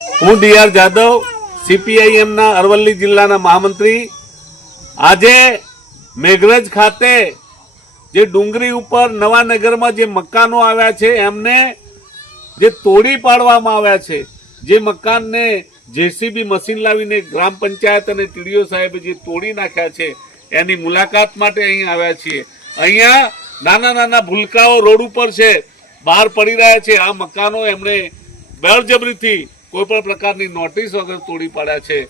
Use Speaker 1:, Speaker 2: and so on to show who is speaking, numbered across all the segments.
Speaker 1: હું ડીઆર જાદવ સીપીઆઈએમના અરવલ્લી જિલ્લાના મહામંત્રી. આજે મેઘરજ ખાતે જે ડુંગરી ઉપર નવા નગરમાં જે મકાનો આવ્યા છે, એમને જે તોડી પાડવામાં આવ્યા છે, જે મકાનને જેસીબી મશીન લાવીને ગ્રામ પંચાયત અને ટીડીઓ સાહેબે જે તોડી નાખ્યા છે, એની મુલાકાત માટે અહીં આવ્યા છીએ. અહીંયા નાના નાના ભૂલકાઓ રોડ ઉપર છે, બહાર પડી રહ્યા છે. આ મકાનો એમણે બળજબરીથી કોઈ પણ પ્રકારની નોટિસ વગર તોડી પાડ્યા છે.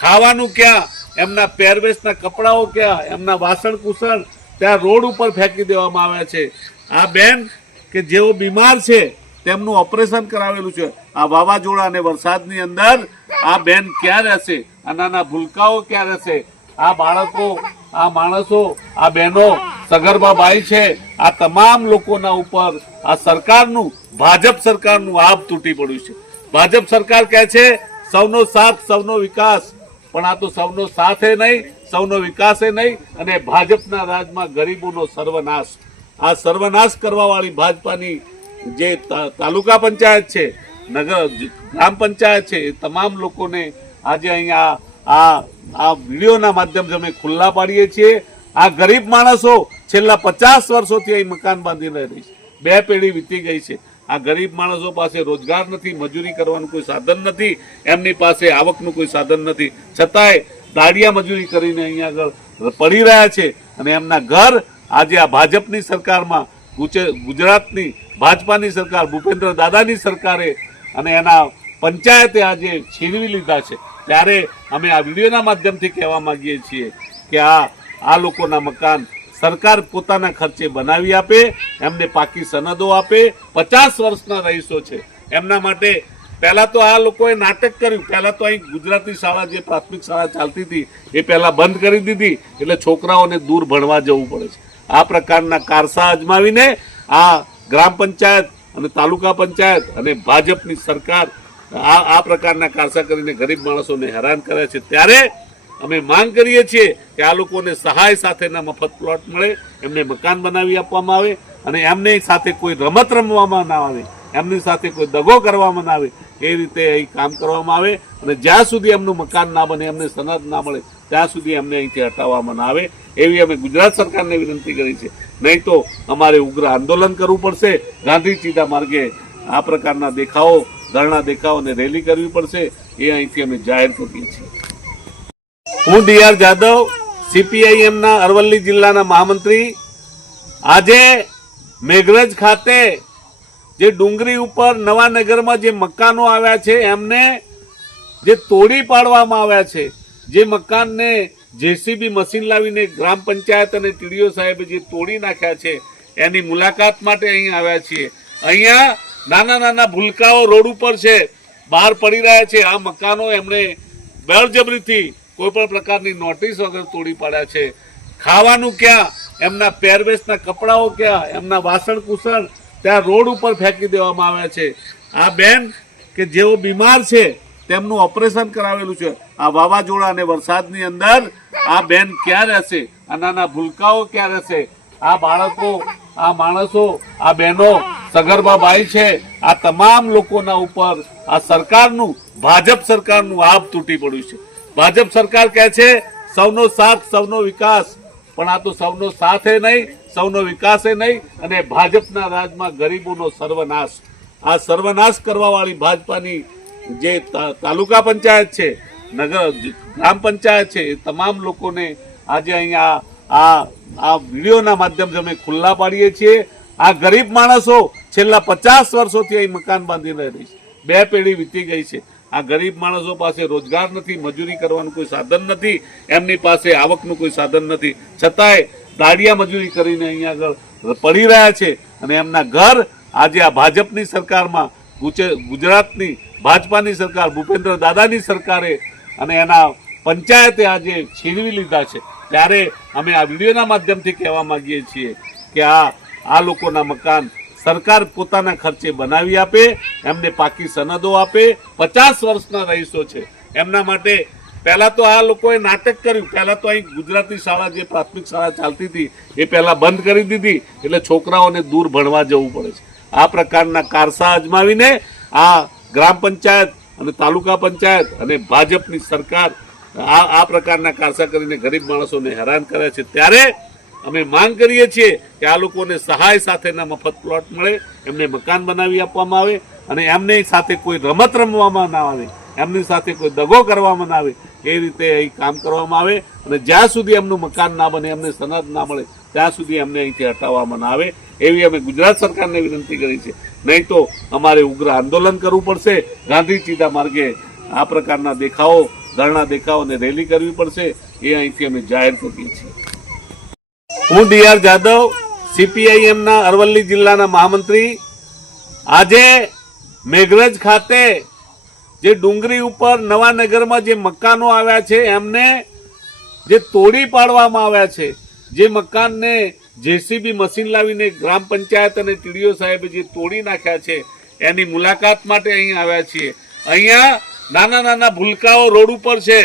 Speaker 1: ખાવાનું ક્યાં? એમના પહેરવેશના કપડાઓ ક્યાં? એમના વાસણ કુસણ ત્યાં રોડ ઉપર ફેંકી દેવામાં આવ્યા છે. આ બેન કે જેઓ બીમાર છે, તેમનું ઓપરેશન કરાવેલું છે. આ વાવાઝોડા અને વરસાદની અંદર આ બેન ક્યાં રહેશે? આ નાના ભૂલકાઓ ક્યાં રહેશે? આ બાળકો, આ માણસો, આ બહેનો સગર્ભા બાઈ છે. આ તમામ લોકોના ઉપર આ સરકારનું, ભાજપ સરકારનું આબ તૂટી પડ્યું છે. ભાજપ સરકાર કહે છે, સૌનો સાથ, સૌનો વિકાસ. પણ આ તો સૌનો સાથે નહીં, સૌનો વિકાસે નહીં અને ભાજપના રાજમાં ગરીબોનો સર્વનાશ. આ સર્વનાશ કરવાવાળી ભાજપાની જે તાલુકા પંચાયત છે, નગર, ગ્રામ પંચાયત છે, એ તમામ લોકોને આજે અહીંયા આ આ વિડીયોના માધ્યમથી અમે ખુલ્લા પાડીએ છીએ. આ ગરીબ માણસો છેલ્લા પચાસ વર્ષોથી અહીં મકાન બાંધીને રહી છે. બે પેઢી વીતી ગઈ છે. આ ગરીબ માણસો પાસે રોજગાર નથી, મજૂરી કરવાનું કોઈ સાધન નથી, એમની પાસે આવકનું કોઈ સાધન નથી. છતાંય દાડિયા મજૂરી કરીને અહીંયા આગળ પડી રહ્યા છે અને એમના ઘર આજે આ ભાજપની સરકારમાં, ગુજે- ગુજરાતની, ભાજપાની સરકાર, ભૂપેન્દ્ર દાદાની સરકારે અને એના પંચાયતે આજે છીનવી લીધા છે. ત્યારે અમે આ વિડીયોના માધ્યમથી કહેવા માંગીએ છીએ કે આ આ લોકોના મકાન સરકાર પોતાના ખર્ચે બનાવી આપે, એમને પાકી સનદો આપે. પચાસ વર્ષના રહીશો છે. એમના માટે પહેલાં તો આ લોકોએ નાટક કર્યું. પહેલાં તો અહીં ગુજરાતી શાળા જે પ્રાથમિક શાળા ચાલતી હતી, એ પહેલાં બંધ કરી દીધી. એટલે છોકરાઓને દૂર ભણવા જવું પડે છે. આ પ્રકારના કારસા અજમાવીને આ ગ્રામ પંચાયત અને તાલુકા પંચાયત અને ભાજપની સરકાર આ આ પ્રકારના કારસા કરીને ગરીબ માણસોને હેરાન કરે છે. ત્યારે અમે માંગ કરીએ છીએ કે આ લોકોને સહાય સાથેના મફત પ્લોટ મળે, એમને મકાન બનાવી આપવામાં આવે અને એમની સાથે કોઈ રમત રમવામાં ના આવે, એમની સાથે કોઈ દગો કરવામાં ના આવે, એ રીતે અહીં કામ કરવામાં આવે અને જ્યાં સુધી એમનું મકાન ના બને, એમને સનદ ના મળે, ત્યાં સુધી એમને અહીંથી હટાવવામાં ના આવે, એવી અમે ગુજરાત સરકારને વિનંતી કરી છે. નહીં તો અમારે ઉગ્ર આંદોલન કરવું પડશે, ગાંધી ચીધા માર્ગે આ પ્રકારના દેખાવો, ધરણા દેખાવો અને રેલી કરવી પડશે, એ અહીંથી અમે જાહેર કરીએ છીએ. હું ડીઆર જાદવ સીપીઆઈએમના અરવલ્લી જિલ્લાના મહામંત્રી. આજે મેઘરજ ખાતે જે ડુંગરી ઉપર નવા નગરમાં જે મકાનો આવ્યા છે, એમને જે તોડી પાડવામાં આવ્યા છે, જે મકાનને જેસીબી મશીન લાવીને ગ્રામ પંચાયત અને ટીડીઓ સાહેબે જે તોડી નાખ્યા છે, એની મુલાકાત માટે અહીં આવ્યા છીએ. અહીંયા નાના નાના ભૂલકાઓ રોડ ઉપર છે, બહાર પડી રહ્યા છે. આ મકાનો એમણે બળજબરીથી કોઈ પણ પ્રકારની નોટિસ વગર તોડી પાડ્યા છે. ખાવાનું ક્યાં? એમના પહેરવેશના કપડાઓ ક્યાં? એમના વાસણ કુસણ ત્યાં રોડ ઉપર ફેંકી દેવામાં આવ્યા છે. આ બેન, કે જેઓ બીમાર છે, તેમનું ઓપરેશન કરાવેલું છે. આ વાવાઝોડા અને વરસાદની અંદર આ બેન ક્યાં રહેશે? આ નાના ભૂલકાઓ ક્યાં રહેશે? આ બાળકો, આ માણસો, આ બહેનો, સગર્ભા બાઈ છે, આ તમામ લોકોના ઉપર આ સરકારનું, ભાજપ સરકારનું આભ તૂટી પડ્યું છે. ભાજપ સરકાર કહે છે, સૌનો સાથ, સૌનો વિકાસ. પણ આ તો સૌનો સાથે નહીં, સૌનો વિકાસે નહીં અને ભાજપના રાજમાં ગરીબોનો સર્વનાશ. આ સર્વનાશ કરવાવાળી ભાજપાની જે તાલુકા પંચાયત છે, નગર, ગ્રામ પંચાયત છે, એ તમામ લોકોને આજે અહીંયા આ આ વિડીયોના માધ્યમથી અમે ખુલ્લા પાડીએ છીએ. આ ગરીબ માણસો છેલ્લા પચાસ વર્ષોથી અહીં મકાન બાંધીને રહી છે. બે પેઢી વીતી ગઈ છે. આ ગરીબ માણસો પાસે રોજગાર નથી, મજૂરી કરવાનું કોઈ સાધન નથી, એમની પાસે આવકનું કોઈ સાધન નથી. છતાંય દાડિયા મજૂરી કરીને અહીંયા આગળ પડી રહ્યા છે અને એમના ઘર આજે આ ભાજપની સરકારમાં ગુજે- ગુજરાતની, ભાજપાની સરકાર, ભૂપેન્દ્ર દાદાની સરકારે અને એના પંચાયતે આજે છીનવી લીધા છે. ત્યારે અમે આ વિડીયોના માધ્યમથી કહેવા માંગીએ છીએ કે આ આ લોકોના મકાન સરકાર પોતાના ખર્ચે બનાવી આપે, એમને પાકી સનદો આપે. પચાસ વર્ષના રહીશો છે. એમના માટે પહેલાં તો આ લોકોએ નાટક કર્યું. પહેલાં તો અહીં ગુજરાતી શાળા જે પ્રાથમિક શાળા ચાલતી હતી, એ પહેલાં બંધ કરી દીધી. એટલે છોકરાઓને દૂર ભણવા જવું પડે છે. આ પ્રકારના કારસા અજમાવીને આ ગ્રામ પંચાયત અને તાલુકા પંચાયત અને ભાજપની સરકાર આ આ પ્રકારના કારસા કરીને ગરીબ માણસોને હેરાન કરે છે. ત્યારે અમે માંગ કરીએ છીએ કે આ લોકોને સહાય સાથેના મફત પ્લોટ મળે, એમને મકાન બનાવી આપવામાં આવે અને એમને સાથે કોઈ રમત રમવામાં ના આવે, એમની સાથે કોઈ દગો કરવામાં ના આવે, એ રીતે અહીં કામ કરવામાં આવે અને જ્યાં સુધી એમનું મકાન ના બને, એમને સનદ ના મળે, ત્યાં સુધી એમને અહીંથી હટાવવામાં ના આવે, એવી અમે ગુજરાત સરકારને વિનંતી કરી છે. નહીં તો અમારે ઉગ્ર આંદોલન કરવું પડશે, ગાંધી ચીતા માર્ગે આ પ્રકારના દેખાવો, ધરણા દેખાવો અને રેલી કરવી પડશે, એ અહીંથી અમે જાહેર કરીએ છીએ. હું ડીઆર જાદવ સીપીઆઈએમના અરવલ્લી જિલ્લાના મહામંત્રી. આજે મેઘરજ ખાતે જે ડુંગરી ઉપર નવા નગરમાં જે મકાનો આવ્યા છે, એમને જે તોડી પાડવામાં આવ્યા છે, જે મકાનને જેસીબી મશીન લાવીને ગ્રામ પંચાયત અને ટીડીઓ સાહેબે જે તોડી નાખ્યા છે, એની મુલાકાત માટે અહીં આવ્યા છીએ. અહીંયા નાના નાના ભૂલકાઓ રોડ ઉપર છે.